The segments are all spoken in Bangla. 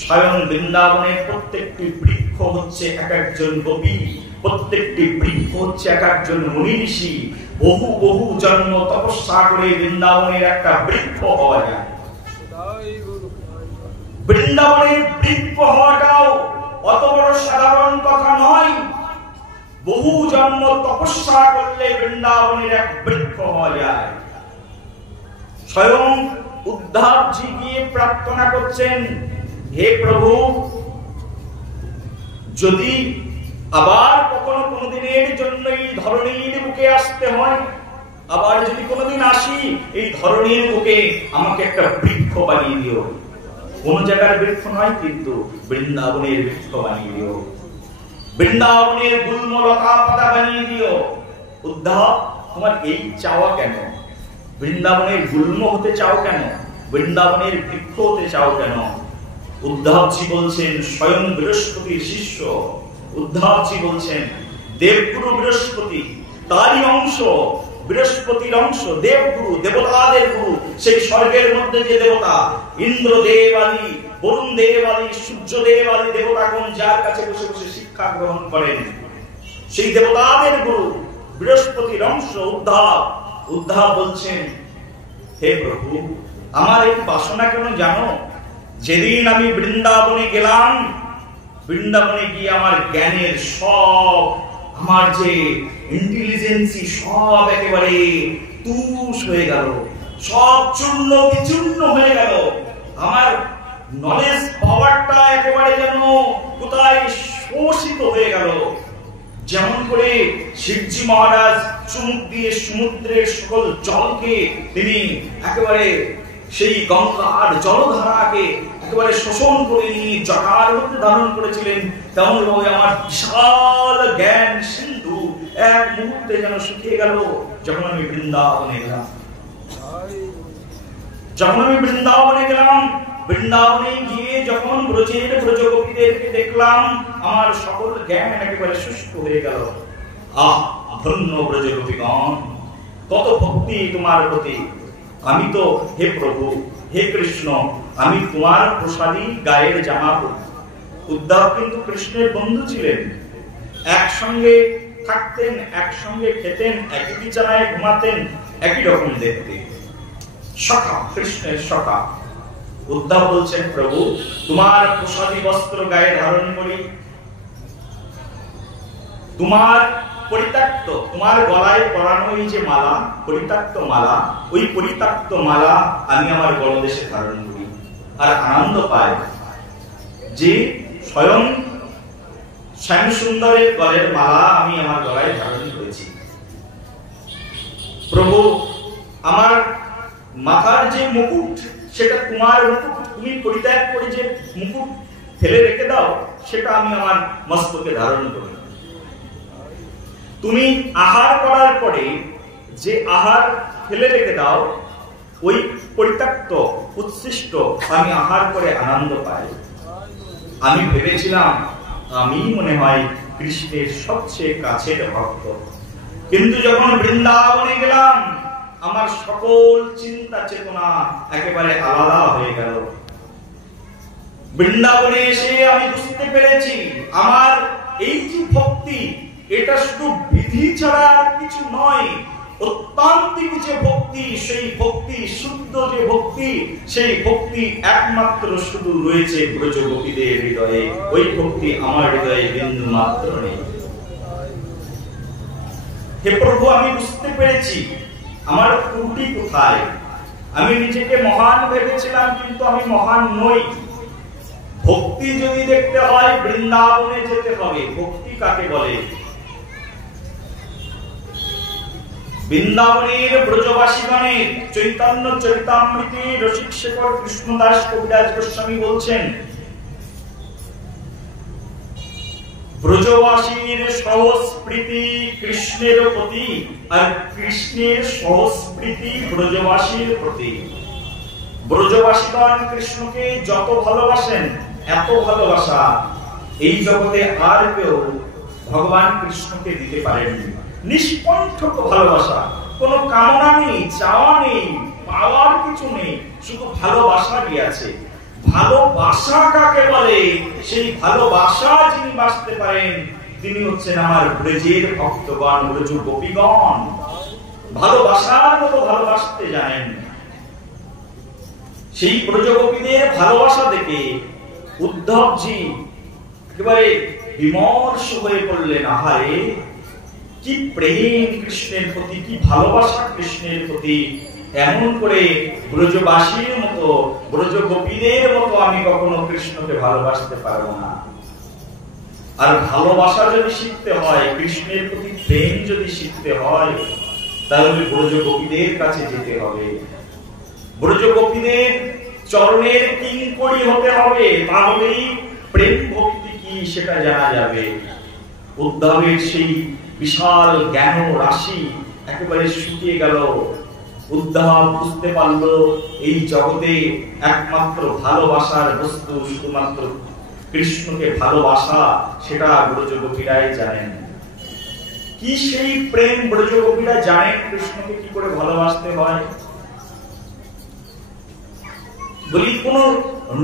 স্বয়ং বৃন্দাবনের প্রত্যেকটি বৃক্ষ হচ্ছে এক একজন কবি, প্রত্যেকটি বৃক্ষ হচ্ছে এক একজন মুনি ঋষি। বহু বহু জন্ম তপস্যা করে বৃন্দাবনের একটা বৃক্ষ হওয়া যায়। বৃন্দাবনের বৃক্ষ হওয়াটাও অত বড় সাধারণ কথা নয়। বহু জন্ম তপস্যা করলে বৃন্দাবনের এক বৃক্ষ হওয়া যায়। স্বয়ং উদ্ধবজি গিয়ে প্রার্থনা করছেন, হে প্রভু, যদি আবার কখনো কোনদিনের জন্য এই ধরণীর বুকে আসতে হয়, আবার যদি কোনদিন আসি এই ধরণীর বুকে আমাকে একটা বৃক্ষ বানিয়ে দিও। কোন জায়গার বৃক্ষ নয়, কিন্তু বৃন্দাবনের বৃক্ষ বানিয়ে দিও, বৃন্দাবনের গুল্ম লতা পাতা বানিয়ে দিও। উদ্ধব, তোমার এই চাওয়া কেন? বৃন্দাবনের গুল্ম হতে চাও কেন? বৃন্দাবনের বৃক্ষ হতে চাও কেন? উদ্ধবজি বলছেন, স্বয়ং বৃহস্পতির শিষ্য উদ্ধবজি বলছেন, দেবগুরু বৃহস্পতি, তারই অংশ, বৃহস্পতির অংশ, দেবগুরু, দেবতাদের গুরু। সেই স্বর্গের মধ্যে যে দেবতা, ইন্দ্র দেব আদি, বরুণ দেব আদি, সূর্য দেব আদি দেবতাগণ যার কাছে বসে বসে শিক্ষা গ্রহণ করেন, সেই দেবতাদের গুরু বৃহস্পতির অংশ উদ্ধব। উদ্ধব বলছেন, হে প্রভু, আমার এই বাসনা কেন জানো? যেদিন আমি বৃন্দাবনে গেলাম, বৃন্দাবনে গিয়ে আমার জ্ঞানের সব, আমার যে ইন্টেলিজেন্সি সব একেবারে তুষ হয়ে গেল, সব চূর্ণ বিচূর্ণ হয়ে গেল। আমার নলেজ পাওয়ারটা একেবারে যেন কোথায় শোষিত হয়ে গেল। যেমন করে শিবজি মহারাজ চুমুক দিয়ে সমুদ্রের সকল জলকে তিনি একেবারে সেই গঙ্গার জলধারাকে একেবারে শোষণ করে নিয়ে জটার মধ্যে ধারণ করেছিলেন, তেমন ভাবে আমার বিশাল জ্ঞান সিন্ধু এক মুহূর্তে যেন শুকিয়ে গেল যখন আমি বৃন্দাবনে গেলাম। বৃন্দাবনে গিয়ে যখন ব্রজের ব্রজগোপীদেরকে দেখলাম, আমার সকল জ্ঞান একেবারে শুষ্ক হয়ে গেল। আহ, ধন্য ব্রজগোপীগণ, কত ভক্তি তোমার প্রতি। আমি তো, হে প্রভু, হে কৃষ্ণ, আমি তোমার প্রসাদী গায়ের জামা পরি। উদ্ধব কিন্তু কৃষ্ণের বন্ধু ছিলেন, একসঙ্গে থাকতেন, একসঙ্গে খেতেন, একই বিছানায় ঘুমাতেন, একই রকম দেখতে, সখা, কৃষ্ণের সখা। উদ্ধব বলছেন, প্রভু, তোমার প্রসাদী বস্ত্র গায়ে ধারণ করি, তোমার পরিত্যক্ত, তোমার গলায় পরানো এই যে মালা, পরিত্যক্ত মালা, ওই পরিত্যক্ত মালা আমি আমার গলদেশে ধারণ করি, আর আনন্দ পাই যে স্বয়ং শ্যাম সুন্দরের গলের মালা আমি আমার গলায় ধারণ করেছি। প্রভু, আমার মাথার যে মুকুট, সেটা তোমার মুকুট, তুমি পরিত্যাগ করে যে মুকুট ফেলে রেখে দাও, সেটা আমি আমার মস্তকে ধারণ করি। তুমি আহার করার পরে যে আহার ফেলে রেখে দাও, ওই পরিত্যক্ত উচ্ছিষ্ট আমি আহার করে আনন্দ পাই। আমি ভেবেছিলাম আমি মনে হয় কৃষ্ণের সবচেয়ে কাছের ভক্ত, কিন্তু যখন বৃন্দাবনে গেলাম, আমার সকল চিন্তা চেতনা একেবারে আলাদা হয়ে গেল। বৃন্দাবনে এসে আমি বুঝতে পেরেছি আমার এই যে ভক্তি, এটা শুধু বিধি ছাড়া আর কিছু নয়। অত্যান্তিক যে ভক্তি, সেই ভক্তি, শুদ্ধ যে ভক্তি, সেই ভক্তি একমাত্র শুধু রয়েছে ব্রজগোপীদের হৃদয়ে। ওই ভক্তি আমার হৃদয়ে বিন্দু মাত্র নেই। হে প্রভু, আমি বুঝতে পেরেছি আমার ত্রুটি কোথায়। আমি নিজেকে মহান ভেবেছিলাম, কিন্তু আমি মহান নই। ভক্তি যদি দেখতে হয়, বৃন্দাবনে যেতে হবে। ভক্তি কাকে বলে? বৃন্দাবনের ব্রজবাসীগণের চৈতন্য চরিতামৃতে রসিক শেখর কৃষ্ণদাস কবিরাজ গোস্বামী বলছেন, ব্রজবাসীর সহস্প্রীতি কৃষ্ণের প্রতি, আর কৃষ্ণের সহস্প্রীতি ব্রজবাসীর প্রতি। ব্রজবাসীগণ কৃষ্ণকে যত ভালোবাসেন, এত ভালোবাসা এই জগতে আর কেউ ভগবান কৃষ্ণকে দিতে পারেননি। নিষ্কণ্ঠক ভালোবাসা, কোনো কামনা নেই, চাওয়া নেই, পাওয়ার কিছু নেই, শুধু ভালোবাসারই আছে। ভালোবাসা কাকে বলে, সেই ভালোবাসা যিনি বাসতে পারেন তিনি হচ্ছেন আমার ব্রজের ভক্তগণ, ব্রজ গোপীগণ। ভালোবাসার মতো ভালোবাসতে জানেন। সেই ব্রজ গোপীদের ভালোবাসা দেখে উদ্ধবজি একেবারে বিমর্ষ হয়ে পড়লেন। আহারে, কি প্রেম কৃষ্ণের প্রতি, কি ভালোবাসা কৃষ্ণের প্রতি। এমন করে ব্রজবাসীর মতো, ব্রজ গোপীদের মতো আমি কখনো কৃষ্ণকে ভালোবাসতে পারবো না। আর ভালোবাসা যদি শিখতে হয়, কৃষ্ণের প্রতি প্রেম যদি শিখতে হয়, তাহলে ব্রজ গোপীদের কাছে যেতে হবে। ব্রজ গোপীদের চরণের কিঙ্করী হতে হবে, তাহলেই প্রেম ভক্তি কি সেটা জানা যাবে। উদ্ধবের সেই বিশাল জ্ঞান রাশি একেবারে শুকিয়ে গেল। উদ্ধব বুঝতে পারলো এই জগতে একমাত্র ভালোবাসার বস্তু শুধুমাত্র কৃষ্ণকে ভালোবাসা, সেটা ব্রজ গোপীরাই জানেন। কি সেই প্রেম ব্রজ গোপীরা জানেন কৃষ্ণকে কি করে ভালোবাসতে হয়। বলি কোন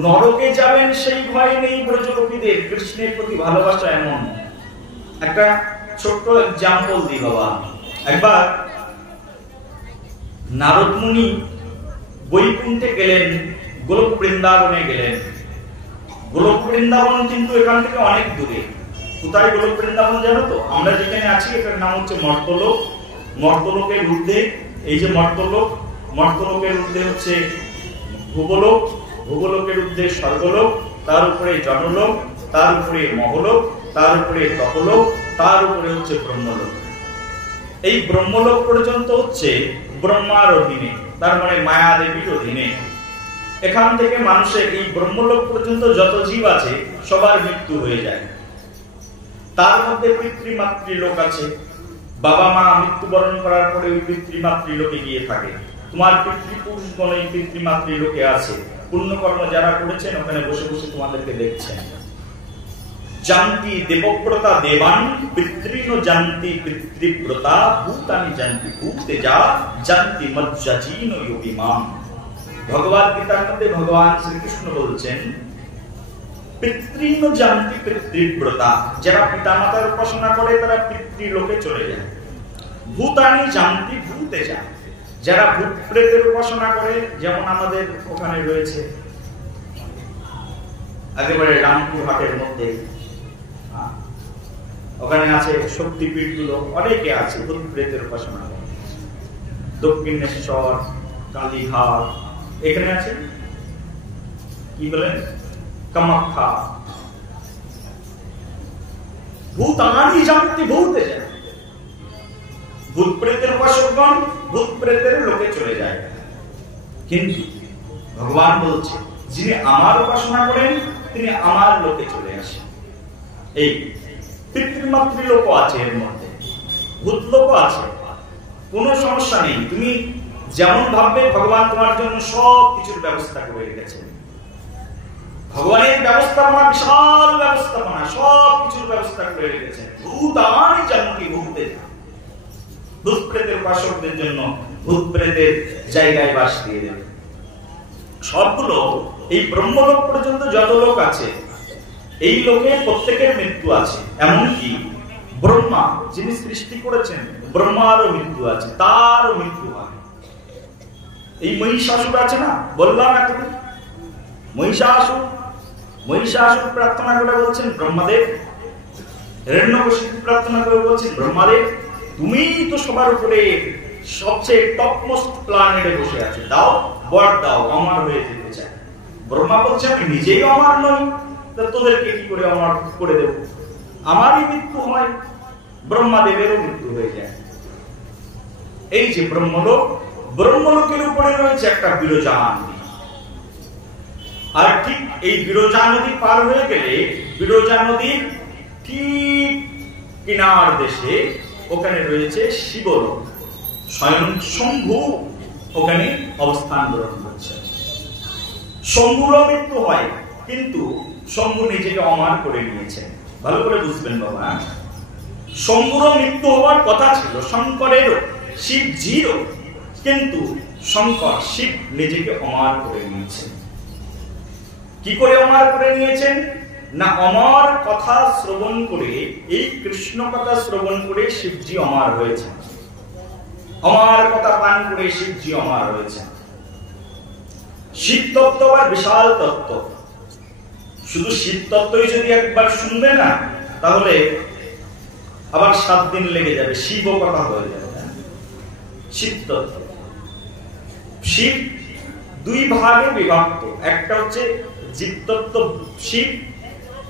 নরকে যাবেন সেই ভয় নেই ব্রজ গোপীদের, কৃষ্ণের প্রতি ভালোবাসা এমন। একটা ছোট্ট এক্সাম্পল দিই বাবা। একবার নারদ মুনি বৈকুণ্ঠে গেলেন, গোলক বৃন্দাবনে গেলেন। গোলক বৃন্দাবন কিন্তু এখান থেকে অনেক দূরে। কোথায় গোলক বৃন্দাবন জানো তো? আমরা যেখানে আছি এটার নাম হচ্ছে মর্তলোক। মর্তলোকের ঊর্ধ্বে এই যে মর্তলোক, মর্তলোকের ঊর্ধ্বে হচ্ছে ভূগোলক, ভূগোলকের ঊর্ধ্বে স্বর্গলোক, তার উপরে জনলোক, তার উপরে মহলোক, তার উপরে তপলোক, তার উপরে হচ্ছে ব্রহ্মলোক। এই ব্রহ্মলোক পর্যন্ত হচ্ছে ব্রহ্মার অধীনে, তার মানে মায়া দেবীর অধীনে। এখান থেকে মানুষের এই ব্রহ্মলোক পর্যন্ত যত জীব আছে সবার মৃত্যু হয়ে যায়। তার মধ্যে পিতৃমাতৃলোক আছে। বাবা মা মৃত্যুবরণ করার পরে ওই পিতৃমাতৃলোকে গিয়ে থাকে। তোমার পিতৃপুরুষগণ এই পিতৃমাতৃলোকে আছে, পুণ্যকর্ম যারা করেছেন ওখানে বসে বসে তোমাদেরকে দেখছেন। জান্তি দেবব্রতা দেবান পিতৃন জান্তি পিতৃব্রতা ভূতানি জান্তি ভূতেজা জান্তি মজ্জাজিন যোগীমাম। ভগবদ গীতার মধ্যে ভগবান শ্রীকৃষ্ণ বলছেন পিতৃন জান্তি পিতৃব্রতা, যারা পিতামাতার উপাসনা করে তারা পিতৃলোকে চলে যায়। ভূতানি জান্তি ভূতেজা, যারা ভূত প্রেতের উপাসনা করে, যেমন আমাদের ওখানে রয়েছে একেবারে রামপুরহাটের মধ্যে, ওখানে আছে শক্তিপীঠ গুলো, অনেকে আছে ভূত প্রেতের উপাসনা করে। দক্ষিণেশ্বর, কালীঘাট, এখানে আছে কি বলেন কামাখ্যা। ভূতানি জান্তি ভূতেজা, ভূত প্রেতের উপাসকগণ ভূত প্রেতের লোকে চলে যায়। কিন্তু ভগবান বলছে যিনি আমার উপাসনা করেন তিনি আমার লোকে চলে আসেন। এই পিতৃমাতৃলোক আছে, এর মধ্যে ভূত লোক আছে, কোনো সমস্যা নেই। তুমি যেমন ভাববে ভগবান তোমার জন্য সব কিছুর ব্যবস্থা করে রেখেছেন। ভগবানের ব্যবস্থাপনা বিশাল ব্যবস্থাপনা, সব কিছুর ব্যবস্থা করে রেখেছেন। ভূতানি জান্তি ভূতেজা, ভূত প্রেতের উপাসকদের জন্য ভূত প্রেতের জায়গায় বাস দিয়ে দেবে। সবগুলো এই ব্রহ্মলোক পর্যন্ত যত লোক আছে এই লোকে প্রত্যেকের মৃত্যু আছে। এমনকি ব্রহ্মা যিনি সৃষ্টি করেছেন ব্রহ্মারও মৃত্যু আছে, তারও মৃত্যু হয়। এই মহিষাসুর আছে না, বললাম এতদিন মহিষাসুর, মহিষাসুর প্রার্থনা করে বলছেন ব্রহ্মাদেব, হিরণ্যকশিপু প্রার্থনা করে বলছেন ব্রহ্মাদেব তুমি তো সবার উপরে সবচেয়ে টপ মোস্ট প্ল্যানেটে বসে আছো, দাও বর দাও, অমর হয়ে যেতে চাই। ব্রহ্মা বলছে আমি নিজেই অমর নই, তা তোদেরকে কি করে অমর করে দেব? আমারই মৃত্যু হয়, ব্রহ্মাদেবেরও মৃত্যু হয়ে যায়। এই যে ব্রহ্মলোক, ব্রহ্মলোকের উপরে রয়েছে একটা বিরজা নদী। আর ঠিক এই বিরজা নদী পার হয়ে গেলে বিরজা নদীর ঠিক কিনার দেশে ওখানে রয়েছে শিবলোক। স্বয়ং শম্ভু ওখানে অবস্থান গ্রহণ করছে। শম্ভুরও মৃত্যু হয়, কিন্তু শম্ভু নিজেকে অমর করে নিয়েছেন। ভালো করে বুঝবেন বাবা, শম্ভুরও মৃত্যু হওয়ার কথা ছিল, শঙ্করেরও, শিবজিরও, কিন্তু শঙ্কর শিব নিজেকে অমর করে নিয়েছেন। কি করে অমর করে নিয়েছেন? না অমর কথা শ্রবণ করে, এই কৃষ্ণ কথা শ্রবণ করে শিবজি অমর হয়েছেন। অমর কথা পান করে শিবজি অমর হয়েছেন। শিব তত্ত্ব আর বিশাল তত্ত্ব। শুধু শিব তত্ত্বই যদি একবার শুনবে না, তাহলে আবার 7 দিন লেগে যাবে, শিব কথা হয়ে যাবে। শিব তত্ত্ব, শিব 2 ভাগে বিভক্ত। একটা হচ্ছে জীব তত্ত্ব শিব,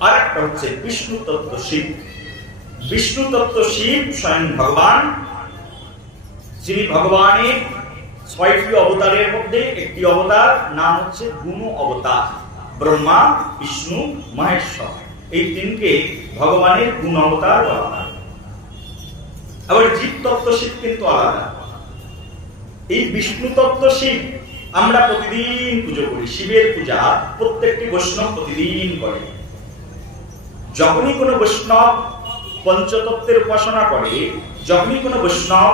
আর একটা হচ্ছে বিষ্ণু তত্ত্ব শিব। বিষ্ণু তত্ত্ব শিব স্বয়ং ভগবান, যিনি ভগবানের 6টি অবতারের মধ্যে একটি অবতার, নাম হচ্ছে গুণ অবতার। ব্রহ্মা, বিষ্ণু, মহেশ্বর, এই 3কে ভগবানের গুণ অবতার বলা হয়। আবার জীব তত্ত্ব শিব কিন্তু আলাদা। এই বিষ্ণু তত্ত্ব শিব আমরা প্রতিদিন পুজো করি। শিবের পূজা প্রত্যেকটি বৈষ্ণব প্রতিদিন করে। যখনই কোনো বৈষ্ণব পঞ্চতত্ত্বের উপাসনা করে, যখনই কোনো বৈষ্ণব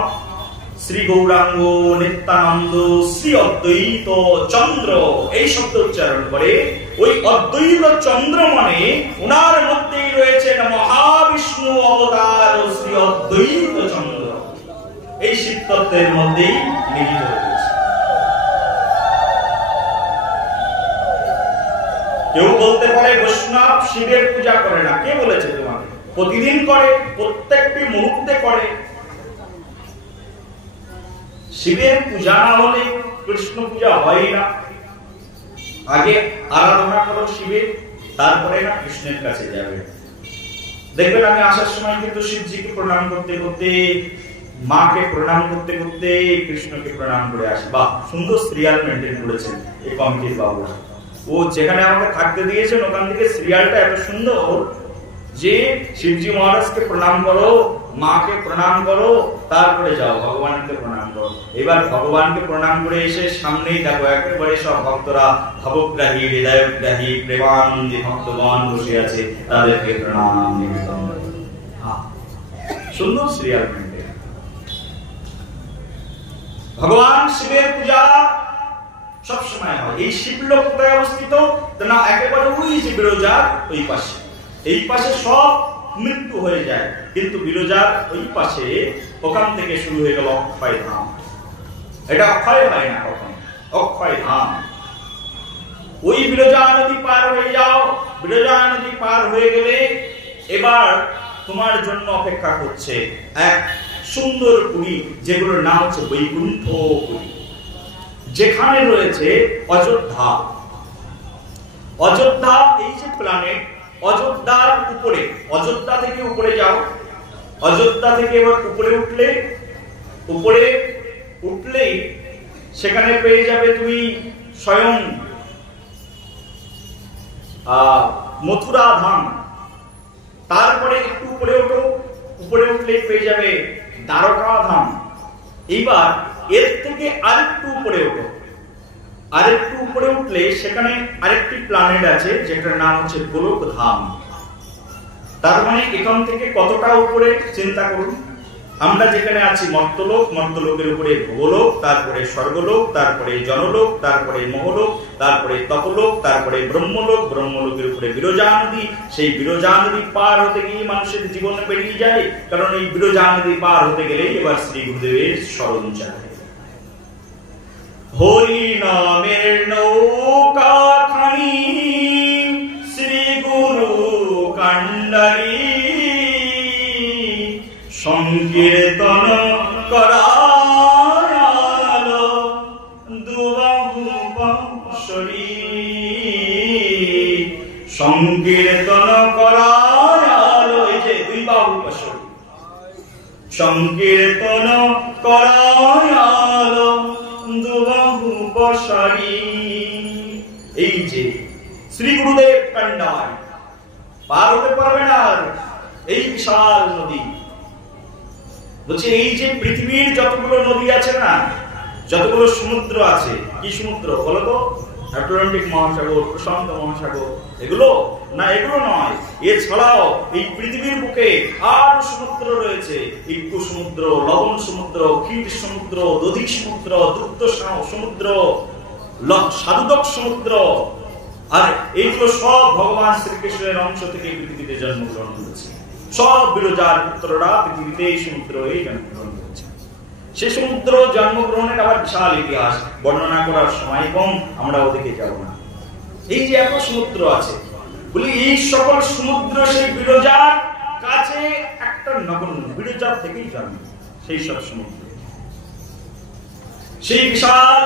শ্রী গৌরাঙ্গ, নিত্যানন্দ, শ্রী অদ্বৈত চন্দ্র এই শব্দ উচ্চারণ করে, ওই অদ্বৈত চন্দ্র মানে ওনার মধ্যেই রয়েছে মহাবিষ্ণু অবতার শ্রী অদ্বৈত চন্দ্র। এই শিব তত্ত্বের মধ্যেই নিহিত রয়েছে। কেউ বলতে পারে বৈষ্ণব শিবের পূজা করে না। কে বলেছে তোমাকে? প্রতিদিন করে, প্রত্যেকটি মুহূর্তে করে। শিবের পূজা না হলে কৃষ্ণ পূজা হয় না। আগে আরাধনা করো শিবের, তারপরে না কৃষ্ণের কাছে যাবে। দেখবেন আমি আসার সময় কিন্তু শিবজিকে প্রণাম করতে করতে, মাকে প্রণাম করতে করতে কৃষ্ণকে প্রণাম করে আসি। বাহ, সুন্দর সিরিয়াল মেনটেন করেছেন এই কমিটির বাবুরা। ও যেখানে আমাকে থাকতে দিয়েছেন ওখান থেকে সিরিয়ালটা এত সুন্দর যে শিবজি মহারাজকে প্রণাম করো, মাকে প্রণাম করো, তারপরে যাও ভগবানকে প্রণাম করো। এবার ভগবানকে প্রণাম করে এসে সামনেই দেখো একেবারে সব ভক্তরা ভাবগ্রাহী, হৃদয়গ্রাহী, প্রেমানন্দী ভক্তগণ বসে আছে, তাদেরকে প্রণাম নিবেদন। সুন্দর সিরিয়াল মেনটেন। ভগবান শিবের পূজা সবসময় হয়। এই শিবলোক কোথায় অবস্থিত? না একেবারে ওই যে বিরজার ওই পাশে। এই পাশে সব মৃত্যু হয়ে যায়, কিন্তু বিরজার ওই পাশে, ওখান থেকে শুরু হয়ে গেল অক্ষয় ধাম। এটা অক্ষয় হয় না কখন, অক্ষয় ধাম। ওই বিরজা নদী পার হয়ে যাও। বিরজা নদী পার হয়ে গেলে এবার তোমার জন্য অপেক্ষা করছে এক সুন্দর পুরী, যেগুলোর নাম হচ্ছে বৈকুণ্ঠ পুরী, যেখানে রয়েছে অযোধ্যা। অযোধ্যা এই যে প্ল্যানেট, অযোধ্যার উপরে, অযোধ্যা থেকে উপরে যাও। অযোধ্যা থেকে এবার উপরে উঠলেই সেখানে পেয়ে যাবে তুমি স্বয়ং মথুরা ধাম। তারপরে একটু উপরে ওঠো, উপরে উঠলেই পেয়ে যাবে দ্বারকা ধাম। এইবার এর থেকে আরেকটু উপরে ওঠো, আরেকটু উপরে উঠলে সেখানে আরেকটি প্ল্যানেট আছে যেটার নাম হচ্ছে গোলক ধাম। তার মানে এখান থেকে কতটা উপরে চিন্তা করুন। আমরা যেখানে আছি মর্তলোক, মর্তলোকের উপরে ভোগলোক, তারপরে স্বর্গলোক, তারপরে জনলোক, তারপরে মহলোক, তারপরে তপলোক, তারপরে ব্রহ্মলোক, ব্রহ্মলোকের উপরে বিরজা নদী। সেই বিরজা নদী পার হতে গিয়ে মানুষের জীবন বেরিয়ে যায়, কারণ এই বিরজা নদী পার হতে গেলেই এবার শ্রী গুরুদেবের শরণ চায়। হরি নামের নৌকা খানি শ্রী গুরু কান্ডারি, সংকীর্তন করালো দুবাহু বাঁশরি, সংকীর্তন করালো, এই যে দুই বাহু বাঁশরি, সংকীর্তন করালো দুবাহু বাঁশরি। এই যে শ্রী গুরুদেব কান্ডার পার হতে পারবে না এই বিশাল নদী। বলছে এই যে পৃথিবীর যতগুলো নদী আছে না, যতগুলো সমুদ্র আছে, কি সমুদ্র বলো তো? আটলান্টিক মহাসাগর, প্রশান্ত মহাসাগর, এগুলো না, এগুলো নয়। এছাড়াও এই পৃথিবীর বুকে আরো সমুদ্র রয়েছে। ইকু সমুদ্র, লবণ সমুদ্র, ক্ষীর সমুদ্র, দধি সমুদ্র, দুগ্ধ সমুদ্র, সাধুদক সমুদ্র, আর এইগুলো সব ভগবান শ্রীকৃষ্ণের অংশ থেকে পৃথিবীতে জন্মগ্রহণ করেছে। সব বিরজার পুত্ররা পৃথিবীতে এই সমুদ্রে জন্মগ্রহণ করেছে। সে সমুদ্র জন্মগ্রহণের আবার বিশাল ইতিহাস, বর্ণনা করার সময় কম, আমরা ওদিকে যাব না। এই যে এত সমুদ্র আছে, বলি এই সকল সমুদ্র সেই বিরজার কাছে একটা নগণ্য, বিরজার থেকেই জন্ম সেই সব সমুদ্র। সেই বিশাল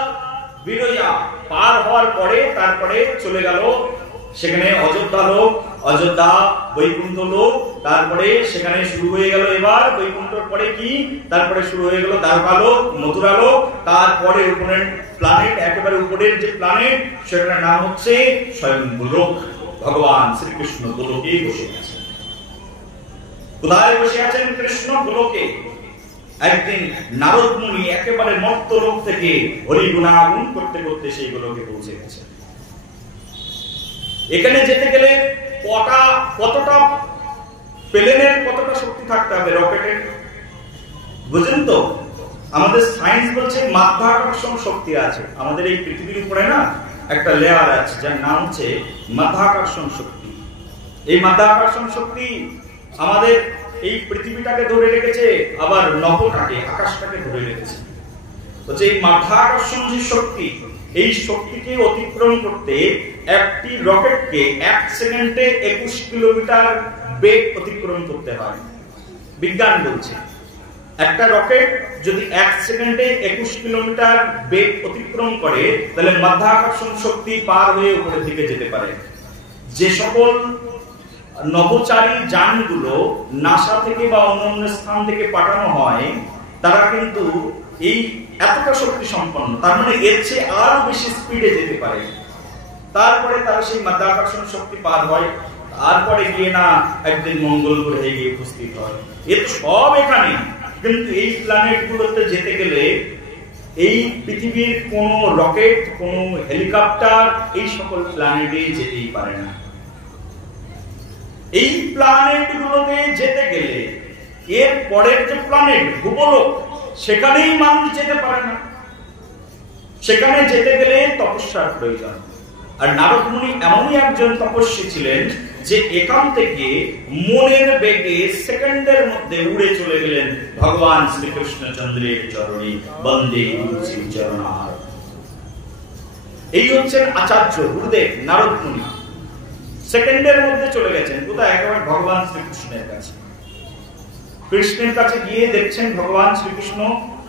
বিরজা পার হওয়ার পরে তারপরে চলে গেল সেখানে অযোধ্যা লোক, অযোধ্যা বৈকুণ্ঠ লোক, তারপরে সেখানে শুরু হয়ে গেল এবার বৈকুণ্ঠর পরে কি, তারপরে শুরু হয়ে গেল দ্বারকা লোক, মথুরা লোক, তারপরে উপরের প্ল্যানেট, একেবারে উপরের যে প্ল্যানেট সেটার নাম হচ্ছে স্বয়ং গোলক। ভগবান শ্রীকৃষ্ণ গোলকে বসে আছেন। কোথায় বসে আছেন কৃষ্ণ? গোলকে। একদিন নারদ মুনি একেবারে মর্ত লোক থেকে হরি গুণাগুণ করতে করতে সেই গোলকে পৌঁছে গেছে। এখানে যেতে গেলে কতটা প্লেনের কতটা শক্তি থাকতে হবে, রকেটের, বুঝেন তো? আমাদের সায়েন্স বলছে মাধ্যাকর্ষণ শক্তি আছে আমাদের এই পৃথিবীর উপরে, না একটা লেয়ার আছে যার নাম হচ্ছে মাধ্যাকর্ষণ শক্তি। এই মাধ্যাকর্ষণ শক্তি আমাদের এই পৃথিবীটাকে ধরে রেখেছে, আবার নভটাকে, আকাশটাকে ধরে রেখেছে। বলছে এই মাধ্যাকর্ষণ যে শক্তি, এই শক্তিকে অতিক্রম করতে একটি রকেটকে 1 সেকেন্ডে 21 কিলোমিটার বেগ অতিক্রম করতে হয়। বিজ্ঞান বলছে একটা রকেট যদি 1 সেকেন্ডে 21 কিলোমিটার বেগ অতিক্রম করে তাহলে মাধ্যাকর্ষণ শক্তি পার হয়ে উপরের দিকে যেতে পারে। যে সকল নভোচারী যানগুলো নাসা থেকে বা অন্যান্য স্থান থেকে পাঠানো হয় তারা কিন্তু এই এতটা শক্তি সম্পন্ন, তার মানে এর চেয়ে আরো বেশি স্পিডে যেতে পারে। তারপরে তারা সেই মাধ্যাকর্ষণ শক্তি পার হয়, তারপরে গিয়ে না একদিন মঙ্গল গ্রহে গিয়ে উপস্থিত হয়। এ তো সব এখানে, কিন্তু এই প্ল্যানেট গুলোতে যেতে গেলে এই পৃথিবীর কোন রকেট, কোন হেলিকপ্টার এই সকল প্ল্যানেটে যেতেই পারে না। এই প্ল্যানেট গুলোতে যেতে গেলে এর পরের যে প্ল্যানেট ভূগোলক, সেখানেই মানুষ যেতে পারে না। সেখানে যেতে গেলে তপস্যার প্রয়োজন। আর নারদ মুনি এমনই একজন তপস্বী ছিলেন যে এখান থেকে মনের বেগে সেকেন্ডের মধ্যে উড়ে চলে গেলেন ভগবান শ্রীকৃষ্ণচন্দ্রের চরণে। বন্দে গুরুজি চরণার। এই হচ্ছেন আচার্য গুরুদেব নারদ মুনি। সেকেন্ডের মধ্যে চলে গেছেন কোথায়? একেবারে ভগবান শ্রীকৃষ্ণের কাছে। কৃষ্ণের কাছে গিয়ে দেখছেন ভগবান শ্রীকৃষ্ণ,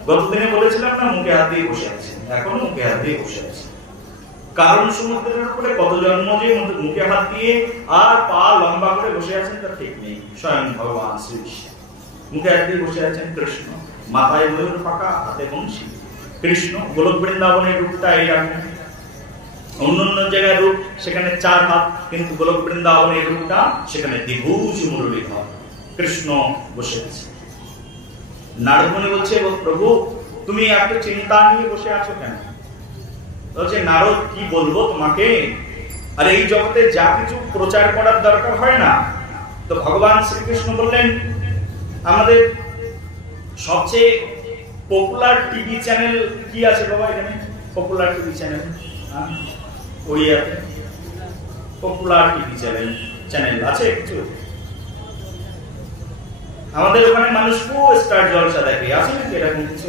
গতদিনে বলেছিলাম না মুখে হাত দিয়ে বসে আছেন, এখনো মুখে হাত দিয়ে বসে আছেন। কারণ সমুদ্রের উপরে কত জন্ম যে মুখে হাত দিয়ে আর পা লম্বা করে বসে আছেন তার ঠিক নেই। স্বয়ং ভগবান শ্রীকৃষ্ণ মুখে হাত দিয়ে বসে আছেন। কৃষ্ণ মাথায় ময়ূর পাকা, হাতে বংশী। কৃষ্ণ গোলক বৃন্দাবনের রূপটা এইরকম, অন্যান্য জায়গায় রূপ সেখানে 4 হাত, কিন্তু গোলক বৃন্দাবনের রূপটা সেখানে দ্বিভুজ মুরলীধর। কৃষ্ণ বসে আছে। নারদ মুনি বলছে, প্রভু তুমি এত চিন্তা নিয়ে বসে আছো কেন? বলছে, নারদ কি বলবো তোমাকে, আর এই জগতে যা কিছু প্রচার করার দরকার হয় না, তো ভগবান শ্রীকৃষ্ণ বললেন আমাদের সবচেয়ে পপুলার টিভি চ্যানেল কি আছে বাবা এখানে? পপুলার টিভি চ্যানেল ওড়িয়াতে পপুলার টিভি চ্যানেল আছে কিছু? আমাদের ওখানে মানুষ খুব স্টার জলসা দেখে, আছে নাকি এরকম কিছু?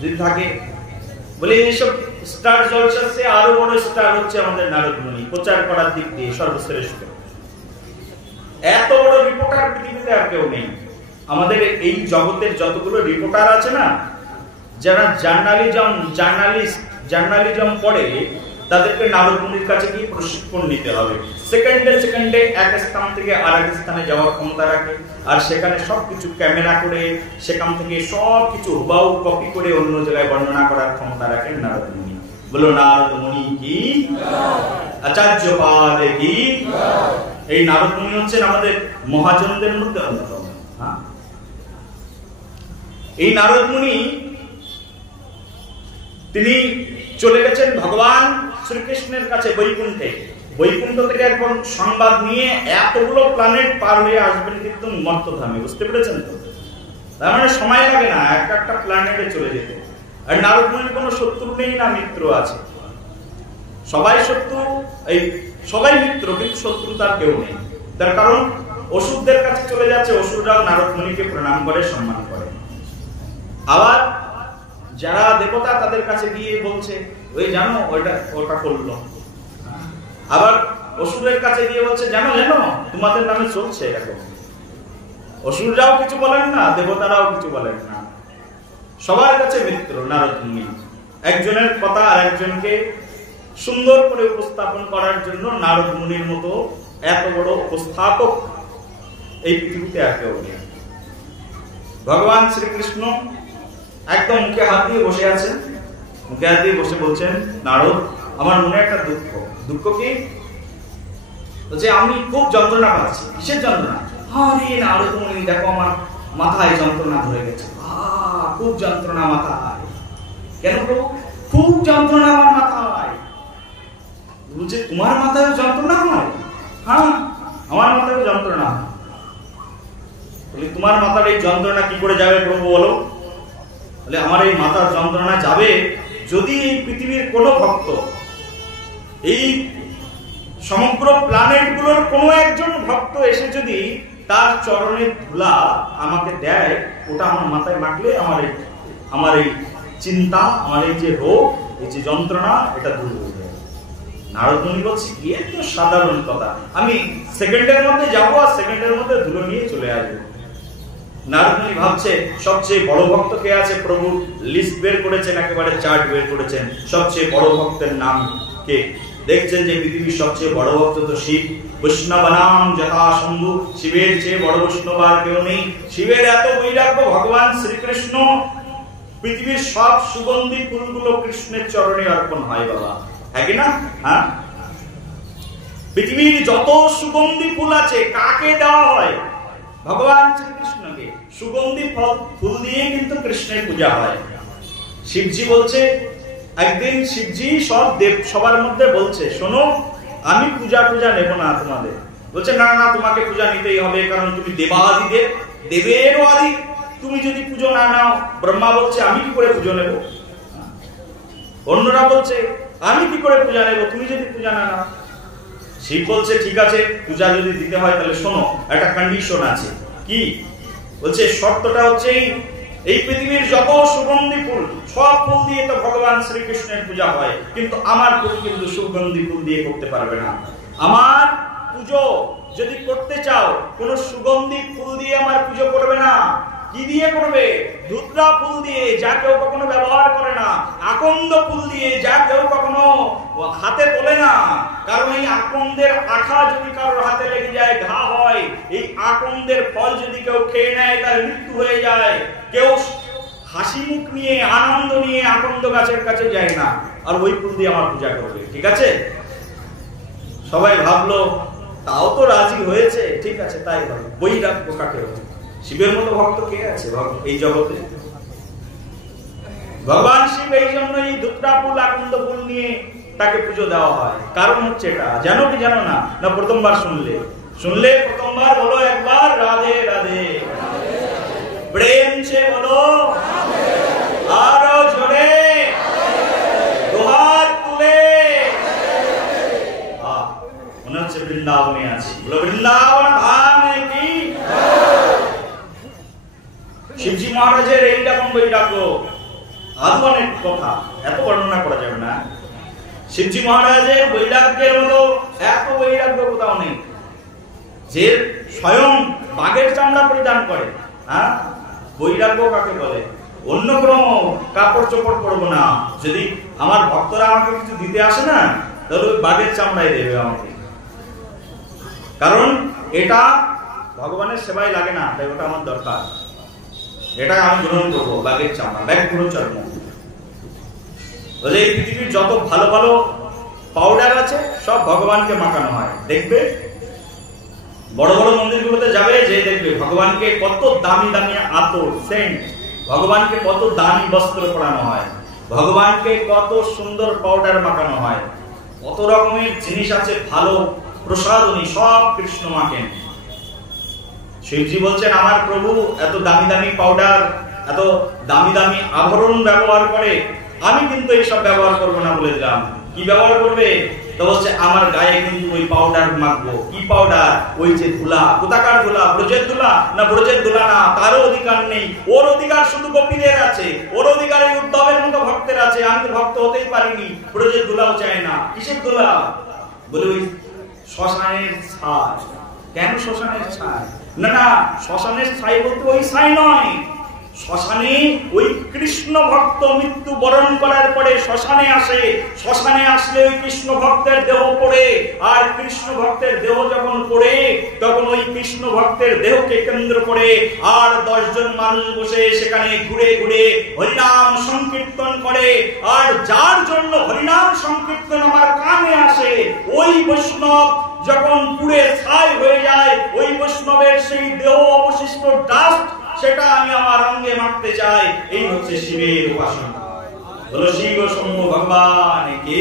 যদি থাকে বলে এইসব স্টার জলসার চেয়ে আরো বড় স্টার হচ্ছে আমাদের নারদ মুনি, প্রচার করার দিক দিয়ে সর্বশ্রেষ্ঠ। এত বড় রিপোর্টার পৃথিবীতে আর কেউ নেই। আমাদের এই জগতের যতগুলো রিপোর্টার আছে না, যারা জার্নালিজম পড়ে, তাদেরকে নারদ মুনির কাছে গিয়ে প্রশিক্ষণ নিতে হবে। সেকেন্ডে এক স্থান থেকে আরেক স্থানে যাওয়ার ক্ষমতা রাখে, আর সেখানে সবকিছু ক্যামেরা করে সেখান থেকে সবকিছু হুবাহু কপি করে অন্য জায়গায় বর্ণনা করার ক্ষমতা রাখেন নারদ মুনি। বলো নারদ মুনি কি, আচার্য পাদে কি। এই নারদ মুনি হচ্ছেন আমাদের মহাজনদের মধ্যে অন্যতম। এই নারদ মুনি তিনি চলে গেছেন ভগবান শ্রীকৃষ্ণের কাছে বৈকুণ্ঠে। বৈকুণ্ঠ থেকে এখন সংবাদ নিয়ে এতগুলো প্ল্যানেট পার হয়ে আসবেন কিন্তু মর্তধামে, বুঝতে পেরেছেন তো? তার মানে সময় লাগে না একটা প্ল্যানেটে চলে যেতে। আর নারদ মুনির কোনো শত্রু নেই না মিত্র আছে। সবাই শত্রু, এই সবাই মিত্র, কিন্তু শত্রু তার কেউ নেই। তার কারণ অসুরদের কাছে চলে যাচ্ছে, অসুররাও নারদ মুনিকে প্রণাম করে, সম্মান করে। আবার যারা দেবতা তাদের কাছে গিয়ে বলছে, ওই জানো ওটা করলো। আবার অসুরের কাছে গিয়ে বলছে, জানো তোমাদের নামে চলছে এরকম। অসুররাও কিছু বলেন না, দেবতারাও কিছু বলেন না, সবার কাছে মিত্র নারদ মুনি। একজনের কথা আর একজনকে সুন্দর করে উপস্থাপন করার জন্য নারদ মুনির মতো এত বড় উপস্থাপক এই পৃথিবীতে আর কেউ নেই। ভগবান শ্রীকৃষ্ণ একদম মুখে হাত দিয়ে বসে আছেন, মুখে হাত দিয়ে বসে বলছেন, নারদ, আমার মনে একটা দুঃখ কি? বলছে, আমি খুব যন্ত্রণা পাচ্ছি। কিসের যন্ত্রণা? আরে নারদ মুনি, দেখো আমার মাথায় যন্ত্রণা ধরে গেছে, খুব যন্ত্রণা মাথায়। কেন প্রভু? খুব যন্ত্রণা আমার মাথায়। বলছে, তোমার মাথায় যন্ত্রণা হয়? হ্যাঁ, আমার মাথায় যন্ত্রণা হয়। বলে, তোমার মাথার এই যন্ত্রণা কি করে যাবে প্রভু বলো? বলে, আমার এই মাথার যন্ত্রণা যাবে যদি এই পৃথিবীর কোন ভক্ত, এই সমগ্র প্ল্যানেট গুলোর কোন একজন ভক্ত এসে যদি তার চরণের ধুলা আমাকে দেয়, ওটা আমার মাথায় মাখলে আমার এই চিন্তা, আমার এই যে রোগ, এই যে যন্ত্রণা, এটা দূর হয়ে যায়। নারদ মুনি বলছে, এ তো সাধারণ কথা, আমি সেকেন্ডের মধ্যে যাবো আর সেকেন্ডের মধ্যে ধুলো নিয়ে চলে আসবো। নারদ মুনি ভাবছে, সবচেয়ে বড় ভক্ত কে আছে? প্রভু লিস্ট বের করেছেন, একেবারে চার্ট বের করেছেন, সবচেয়ে বড় ভক্তের নাম কে? দেখছেন যে পৃথিবীর সবচেয়ে বড় ভক্ত তো শিব। বৈষ্ণবানাম যথা শম্ভু, শিবের চেয়ে বড় বৈষ্ণব আর কেউ নেই। শিবের এত বৈরাগ্য, ভগবান শ্রীকৃষ্ণ পৃথিবীর সব সুগন্ধি ফুলগুলো কৃষ্ণের চরণে অর্পণ হয় বাবা, হ্যাঁ কি না? হ্যাঁ, পৃথিবীর যত সুগন্ধি ফুল আছে কাকে দেওয়া হয়? ভগবান শ্রীকৃষ্ণকে। সুগন্ধি ফুল দিয়ে কিন্তু কৃষ্ণের পূজা হয়। শিবজি বলছে, একদিন শিবজি সবার মধ্যে বলছে, শোনো, আমি পূজা নেব না তোমাদের। বলছে, না, তোমাকে পূজা নিতেই হবে, কারণ তুমি দেবাদিদেব, দেবেরও আদি। তুমি যদি পুজো না নাও, ব্রহ্মা বলছে, আমি কি করে পুজো নেব? অন্যরা বলছে, আমি কি করে পূজা নেব তুমি যদি পূজা না নাও? শিব বলছে, ঠিক আছে, পূজা যদি দিতে হয় তাহলে শোনো, একটা কন্ডিশন আছে। কি? বলছে, শর্তটা হচ্ছে এই পৃথিবীর যত সুগন্ধি ফুল, সব ফুল দিয়ে তো ভগবান শ্রীকৃষ্ণের পূজা হয়, কিন্তু আমার পুজো কিন্তু সুগন্ধি ফুল দিয়ে করতে পারবে না। আমার পুজো যদি করতে চাও, কোন সুগন্ধি ফুল দিয়ে আমার পুজো করবে না। কি দিয়ে করবে? ধুতরা ফুল দিয়ে, যা কেউ কখনো ব্যবহার করে না। আকন্দ ফুল দিয়ে, যা কেউ কখনো হাতে তোলে না, কারণ এই আকন্দের আঠা যদি কারোর হাতে লেগে যায়, ঘা হয়। এই আকন্দের ফল যদি কেউ খেয়ে নেয়, তার মৃত্যু হয়ে যায়। কেউ হাসি মুখ নিয়ে, আনন্দ নিয়ে আকন্দ গাছের কাছে যায় না, আর ওই ফুল দিয়ে আমার পূজা করবে, ঠিক আছে? সবাই ভাবলো, তাও তো রাজি হয়েছে, ঠিক আছে, তাই হবে। বৈরাগ্য কাকে হবে? শিবের মতো ভক্ত কে আছে এই জগতে? ভগবান শিব এই জন্য এই ধুতরা ফুল, আকন্দ ফুল নিয়ে তাকে পুজো দেওয়া হয়। কারণ হচ্ছে এটা, জানো কি জানো না? না প্রথমবার শুনলে প্রথমবার বলো একবার, রাধে রাধে। প্রেম সে বলো, আরো জোরে, দুহাত তুলে। মনে হচ্ছে বৃন্দাবনে আছি। বলো, বৃন্দাবন ধাম কি? শিবজি মহারাজের এইরকম বৈরাগ্য, আরো অনেক কথা, এত বর্ণনা করা যাবে না। শিবজি মহারাজের বৈরাগ্যের মতো এত বৈরাগ্য কোথাও নেই, যে স্বয়ং বাঘের চামড়া পরিধান করে। হ্যাঁ, বৈরাগ্য কাকে বলে? অন্য কোনো কাপড় চোপড় করবো না, যদি আমার ভক্তরা আমাকে কিছু দিতে আসে না, তাহলে বাঘের চামড়াই দেবে আমাকে, কারণ এটা ভগবানের সেবায় লাগে না, তাই ওটা আমার দরকার, এটা আমি গ্রহণ করবো। বাঘের চামড়া, ব্যাগ পুরো চর্ম। এই পৃথিবীর যত ভালো ভালো পাউডার আছে সব ভগবানকে মাখানো হয়। দেখবে বড় বড় মন্দিরগুলোতে যাবে, যে দেখবে ভগবানকে কত দামি দামি আতর, সেন্ট, ভগবানকে কত দামি বস্ত্র পরানো হয়, ভগবানকে কত সুন্দর পাউডার মাখানো হয়, কত রকমের জিনিস আছে, ভালো প্রসাদনী, সব কৃষ্ণ মাখেন। শিবজি বলছেন, আমার প্রভু এত দামি দামি পাউডার, এত দামি দামি আভরণ ব্যবহার করে, আমি কিন্তু এইসব ব্যবহার করবো না বলে দিলাম। কি ব্যবহার করবে? তো বলছে আমার গায়ে কিন্তু ওই পাউডার মাখবো। কি পাউডার? ওই যে ধুলা। কোথাকার ধুলা? ব্রজের ধুলা? না, ব্রজের ধুলা না, তারও অধিকার নেই। ওর অধিকার শুধু গোপীদের আছে, ওর অধিকার এই উদ্ধবের মতো ভক্তের আছে। আমি তো ভক্ত হতেই পারিনি, ব্রজের ধুলাও চাই না। কিসের ধুলা? বলে ওই শ্মশানের ছাই। কেন শ্মশানের ছাই? না না, শ্মশানের ছাই বলতে ওই ছাই নয়। শ্মশানে ওই কৃষ্ণ ভক্ত মৃত্যু বরণ করার পরে শ্মশানে আসে। শ্মশানে আসলে ওই কৃষ্ণ ভক্তের দেহ পড়ে, আর কৃষ্ণ ভক্তের দেহ যখন পড়ে তখন ওই কৃষ্ণ ভক্তের দেহকে কেন্দ্র করে আর 10 জন মানুষ বসে সেখানে ঘুরে ঘুরে হরিনাম সংকীর্তন করে। আর যার জন্য হরিনাম সংকীর্তন আমার কানে আসে, ওই বৈষ্ণব যখন পুড়ে ছাই হয়ে যায়, ওই বৈষ্ণবের সেই দেহ অবশিষ্ট ডাস্ট সেটা আমি আমার অঙ্গে মাখতে চাই। এই হচ্ছে শিবের উপাসনা। বলো শিব শম্ভ ভগবান কে।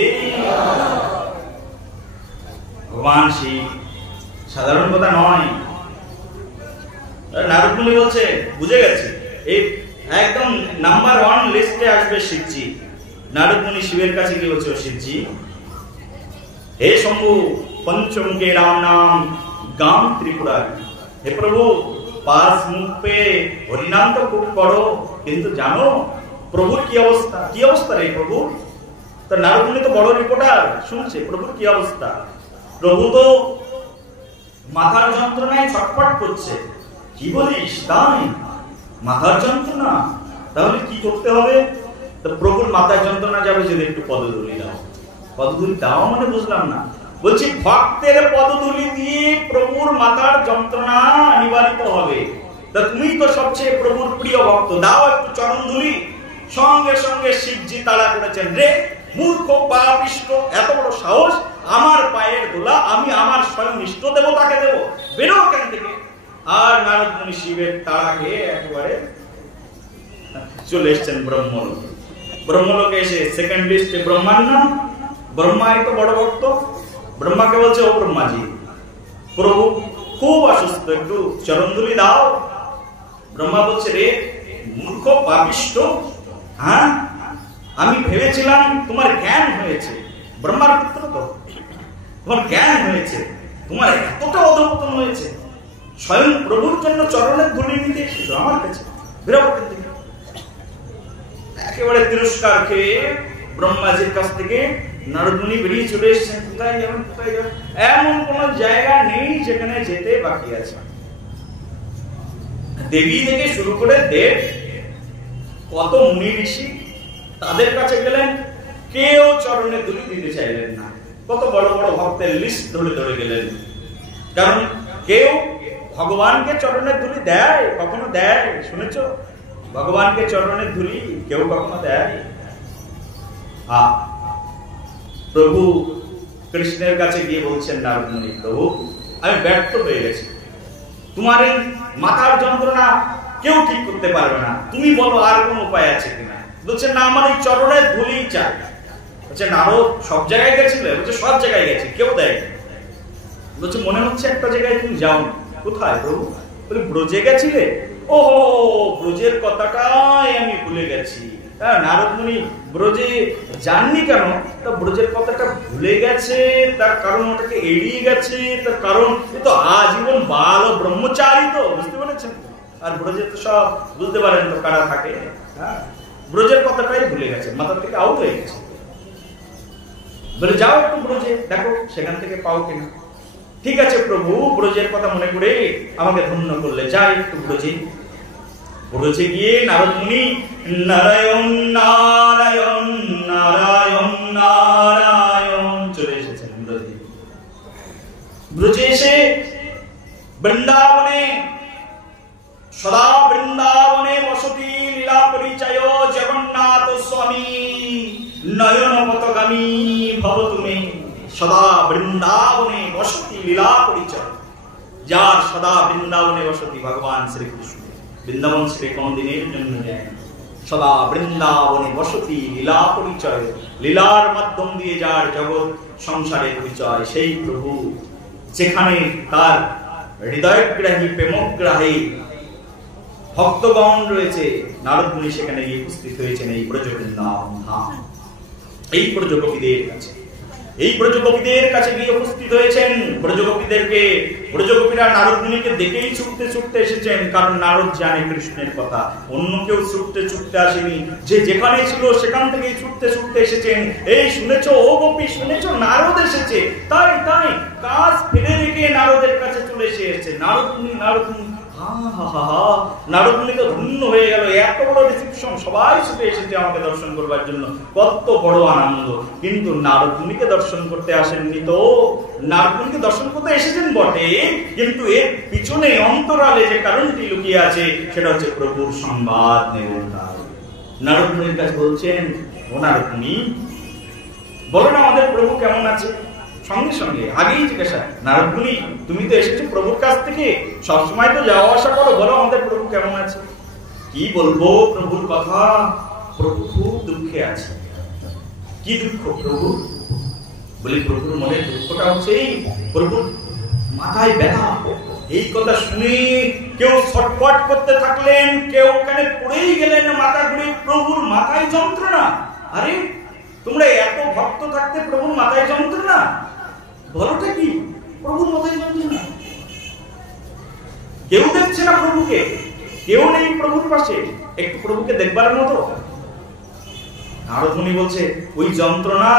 ভগবান শিব সাধারণ কথা নয়। নারদ মুনি বলছে বুঝে গেছে, এই একদম নাম্বার 1 লিস্টে আসবে শিবজি। নারদ মুনি শিবের কাছে গিয়ে বলছে, শিবজি हे शंभु पंचमुखे राम नाम गाम त्रिपुरारी। हे प्रभु 5 मुख पे हरिनाम तो खूब पढ़ो, किंतु जानो प्रभुर की अवस्था रे प्रभु। तो नारद मुनि तो बड़ो रिपोर्टार, শুনছে প্রভুর কি অবস্থা। প্রভু তো মাথার যন্ত্রণায় ছটফট করছে। কি বলিস? তাই মাথার যন্ত্রণা? তাহলে কি করতে হবে? তো প্রভুর মাথার যন্ত্রণা যাবে যদি একটু পদধূলি দাও। পদধূলি দাও মানে বুঝলাম না। বলছি ভক্তের পদধূলি দিয়ে প্রভুর মাথার যন্ত্রণা নিবারিত হবে। তা তুমি তো সবচেয়ে প্রভুর প্রিয় ভক্ত, দাও একটু চরণ ধুলি। সঙ্গে সঙ্গে শিবজি তাড়া করেছেন, রে মূর্খ পাপিষ্ঠ, এত বড় সাহস! আমার পায়ের ধুলা আমি আমার স্বয়ং ইষ্ট দেবতাকে দেব, বেরো কেন থেকে। আর নারদ মুনি শিবের তাড়া খেয়ে একেবারে চলে এসছেন ব্রহ্মলোকে। ব্রহ্মলোকে এসে সেকেন্ড লিস্টে ব্রহ্মার নাম। ব্রহ্মাই তো বড় ভক্ত। ব্রহ্মাকে বলছে, ও ব্রহ্মাজি, প্রভু খুব অসুস্থ, একটু চরণধুলি দাও। ব্রহ্মা বলছে, রে মূর্খ পাপিষ্ঠ, হ্যাঁ আমি ভেবেছিলাম তোমার জ্ঞান হয়েছে। ব্রহ্মার পুত্র তো, তোমার জ্ঞান হয়েছে, তোমার এতটা অধঃপতন হয়েছে, স্বয়ং প্রভুর জন্য চরণের ধুলি নিতে এসেছো আমার কাছে, বিরাটের দিকে। একেবারে তিরস্কার খেয়ে ব্রহ্মাজির কাছ থেকে নারদ মুনি বেরিয়ে চলে এসেছেন। কোথায় যাবেন, কোথায় যাবেন? এমন কোন জায়গা নেই যেখানে যেতে বাকি আছে। দেবী থেকে শুরু করে দেব, কত মুনি ঋষি, তাদের কাছে গেলেন, কেউ চরণে ধুলি দিতে চাইলেন না। কত বড় বড় ভক্তের লিস্ট ধরে ধরে গেলেন। কারণ কেউ ভগবানকে চরণের ধুলি দেয়? কখনো দেয়? শুনেছ ভগবানকে চরণের ধুলি কেউ কখনো দেয়? প্রভু কৃষ্ণের কাছে গিয়ে বলছেন নারদ মুনি, প্রভু আমি ব্যর্থ হয়ে গেছি, তোমার এই মাথার যন্ত্রণা কেউ ঠিক করতে পারবে না, তুমি বলো আর কোন উপায় আছে কিনা। বলছেন না, আমার এই চরণের ধুলি চাই। বলছে নারদ সব জায়গায় গেছিলে? বলছে সব জায়গায় গেছি, কেউ দেয়। বলছে মনে হচ্ছে একটা জায়গায় তুমি যাও। কোথায় প্রভু? বলে ব্রজে গেছিলে। ওহো, ব্রজের কথাটাই আমি ভুলে গেছি। নারদ মুনি ব্রজে যাননি কেন? তা ব্রজের কথাটা ভুলে গেছে, তার কারণ ওটাকে এড়িয়ে গেছে, তার কারণ এ তো আজীবন বাল ও ব্রহ্মচারী, তো বুঝতে পেরেছেন। আর ব্রজে তো সব বুঝতে পারেন তো কারা থাকে। হ্যাঁ, ব্রজের কথাটাই ভুলে গেছে, মাথা থেকে আউট হয়ে গেছে। বলে যাও একটু ব্রজে, দেখো সেখান থেকে পাও কিনা। ঠিক আছে প্রভু, ব্রজের কথা মনে করে আমাকে ধন্য করলে, যাই একটু ব্রজে। ব্রজে গিয়ে নারদ মুনি নারায়ণ নারায়ণ নারায়ণ নারায়ণ চলে এসেছেন ব্রজে। ব্রজে এসে বৃন্দাবনে, সদা বৃন্দাবনে বসতি লীলা পরিচয় জগন্নাথ স্বামী নয়ন পথগামী ভব তুমি। সদা বৃন্দাবনে বসতি লীলা পরিচয়, যার সদা বৃন্দাবনে বসতি ভগবান শ্রীকৃষ্ণ। বৃন্দাবন ছেড়ে কোনদিনের জন্য যায় না। সদা বৃন্দাবনে বসতি লীলা পরিচয়, লীলার মাধ্যম দিয়ে যার জগৎ সংসারের পরিচয়, সেই প্রভু যেখানে তার হৃদয়গ্রাহী প্রেমগ্রাহী ভক্তগণ রয়েছে, নারদ মুনি সেখানে গিয়ে উপস্থিত হয়েছেন এই ব্রজ বৃন্দাবন ধাম, এই ব্রজ গোপীদের কাছে। এই ব্রজগোপীদের কাছে গিয়ে উপস্থিত হয়েছেন। ব্রজগোপীরা নারদ মুনিকে দেখেই ছুটতে ছুটতে এসেছেন, কারণ নারদ জানে কৃষ্ণের কথা। অন্য কেউ ছুটতে ছুটতে আসেনি, যে যেখানে ছিল সেখান থেকেই ছুটতে ছুটতে এসেছেন। এই শুনেছো ও গোপী, শুনেছো নারদ এসেছে? তাই তাই কাজ ফেলে রেখে নারদের কাছে চলে এসেছে। নারদ মুনি নারদ মুনি তো ধন্য হয়ে গেল, এত বড় রিসেপশন, সবাই ছুটে এসেছে আমাকে দর্শন করবার জন্য, কত বড় আনন্দ। কিন্তু নারদ মুনিকে দর্শন করতে আসেননি তো। নারদ মুনিকে দর্শন করতে এসেছেন বটে, কিন্তু এর পিছনে অন্তরালে যে কারণটি লুকিয়ে আছে সেটা হচ্ছে প্রভুর সংবাদ নেবেন। নারদ মুনির কাছে বলছেন, ও নারদ মুনি, বলো না আমাদের প্রভু কেমন আছে? সঙ্গে সঙ্গে আগেই জিজ্ঞাসা, নারদ মুনি তুমি তো এসেছো প্রভুর কাছ থেকে, সবসময় তো যাওয়া আসা করো, বলো আমাদের প্রভু কেমন আছে? কি বলবো প্রভুর কথা, প্রভু খুব দুঃখে আছে। কি দুঃখ প্রভু? বলি প্রভুর মনে দুঃখটা হচ্ছে প্রভুর মাথায় ব্যথা। এই কথা শুনে কেউ ছটফট করতে থাকলেন, কেউ ওখানে পড়েই গেলেন মাথা ঘুরে। প্রভুর মাথায় যন্ত্রণা? আরে তোমরা এত ভক্ত থাকতে প্রভুর মাথায় যন্ত্রণা? বলোটা কি? প্রভুর মাথায় যন্ত্রণা? কেউ দেখছে না প্রভুকে, কেউ নেই প্রভুর পাশে একটু প্রভুকে দেখবার মতো। নারদ মুনি বলছে, ওই যন্ত্রণা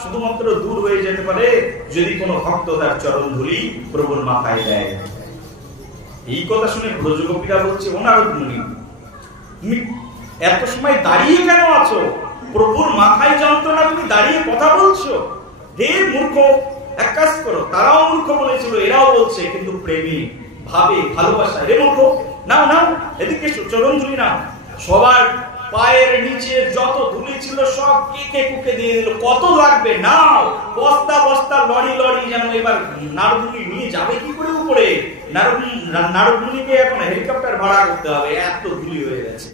শুধুমাত্র দূর হয়ে যেতে পারে যদি কোনো ভক্ত তার চরণ ধুলি প্রভুর মাথায় দেয়। এই কথা শুনে ব্রজগোপীরা বলছে, ও নারদ মুনি তুমি এত সময় দাঁড়িয়ে কেন আছো? প্রভুর মাথায় যন্ত্রণা, তুমি দাঁড়িয়ে কথা বলছো? হে মূর্খ, এক কাজ করো। তারাও মূর্খ বলেছিল, এরাও বলছে, কিন্তু প্রেমী ভাবে ভালোবাসা। হে মূর্খ, নাও নাও এদিকে চরণ ধুলি নাও। সবার পায়ের নিচে যত ধুলি ছিল সব কেকে কুকে দিয়ে দিল। কত লাগবে নাও, বস্তা বস্তা লরি লরি, যেন এবার নারদ মুনি নিয়ে যাবে কি করে উপরে? নারদ মুনিকে এখন হেলিকপ্টার ভাড়া করতে হবে, এত ধুলি হয়ে গেছে।